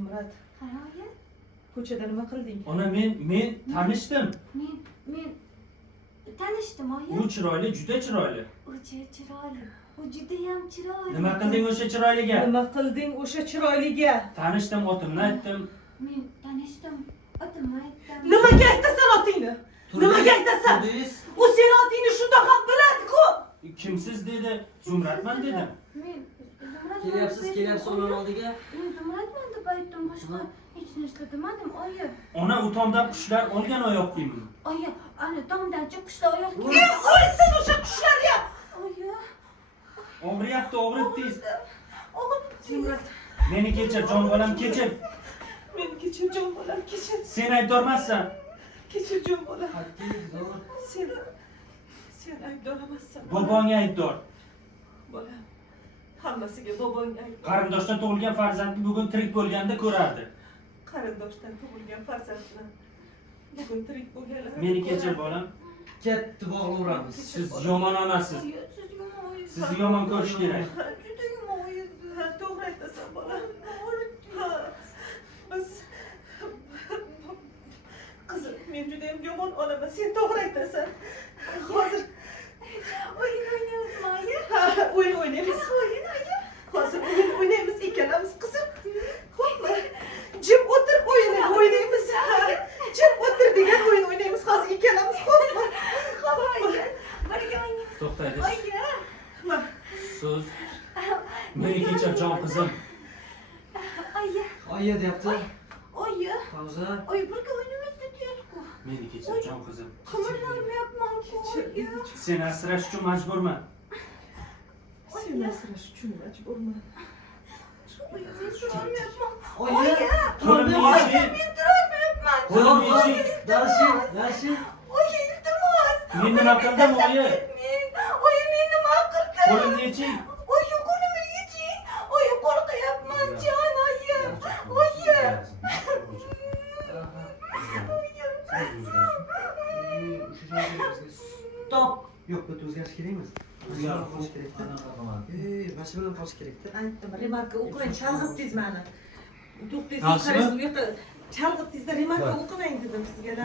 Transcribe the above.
Zumrad. Qanoya? Ko'chada nima qilding? Ona men tanishdim. Men tanishdim oyi. U chiroyli, juda chiroyli. U chiroyli. U juda ham chiroyli. Nima qilding o'sha chiroyliga? Nima qilding o'sha chiroyliga? Tanishdim, otimni aytdim. Men tanishdim. Otimni aytdim. Nimaga aytasan otingni? Nimaga aytasan? U seni otingni shundoq ham biladi-ku. Kimsiz dedi. Zumradman dedim. Men Zumrad. Kelyapsiz onun oldiga. Men Zumradman deb aytdim, boshqa hech narsa demadim oyi. Ona u tomdan qushlar olgan oyoq kiyimini. Oyi, ana tomdanchi qushlar oyoq kiyim. Qo'ysin o'sha qushlarga. Oyi. Og'riyapti, og'ritdingiz. Zumrad, Meni kechir, jon bolam kechir. meni kechir jon bolam, kechir. Sen aybdormassan. Kechir jon bolam. Hadi zo'r. Sen aybdor emassan. Bobongga aybdor. Bolam. Hammasiga bobongga aybdor. Qarindoshdan tug'ilgan farzandni bugun tirik bo'lganda ko'rardi. Qarindoshdan tug'ilgan farzandni bugun tirik bo'lganlar. Meni kechir bolam. Katta bog'laveramiz. Siz yomon onasiz. Oyi, siz yomon oyi. Sizni yomon ko'rish kerak. Juda yomon oyi. To'g'ri aytasan bolam. Ha, biz qizim, men juda ham yomon onaman. Sen to'g'ri aytasan. Hozir O'yin o'ynaymizmi oyi? ha, o'yin o'ynaymiz. O'yin oyi. Hozir o'yin o'ynaymiz ikkalamiz qizim. Xo'pmi? Jim o'tir o'yinni o'ynaymiz. Ha, Jim o'tir degan o'yin o'ynaymiz hozir ikkalamiz. Xo'pmi? Xo'p oyi. Birga o'ynaymiz. To'xtaydi. Oyi. So'z. Meni kechir jon qizim. Oyi. Oyi deyapti. Oyi. Pauza. Oyi, birga o'ynaymiz deyapti-ku. Meni kechir jon qizim. Qimirlamayapman-ku oyi. Seni asrash uchun majburman. Seni asrash uchun majburman. Oyi, men turolmayapman. Oyi. Qo'limni yeching. Men turolmayapman. Qo'limni yeching. Darshi. Oyi, iltimos. Men nima qildim oyi? Oyi, men nima qildim? Qo'limni yeching. Oyi, qo'limni yeching. Oyi, qo'rqyapman, jon oyi. Oyi. Stop. Yo'q, bu o'zgarish kerak emas. O'zgarib qolish kerak-da. Mana bilan qolish kerak-da. Aytdim, remarka o'qimang, chalg'itdingiz meni. To'xtaysiz, Yaxshimi? qaraysiz, u yoqqa chalg'itdingizda remarka o'qimang dedim sizga.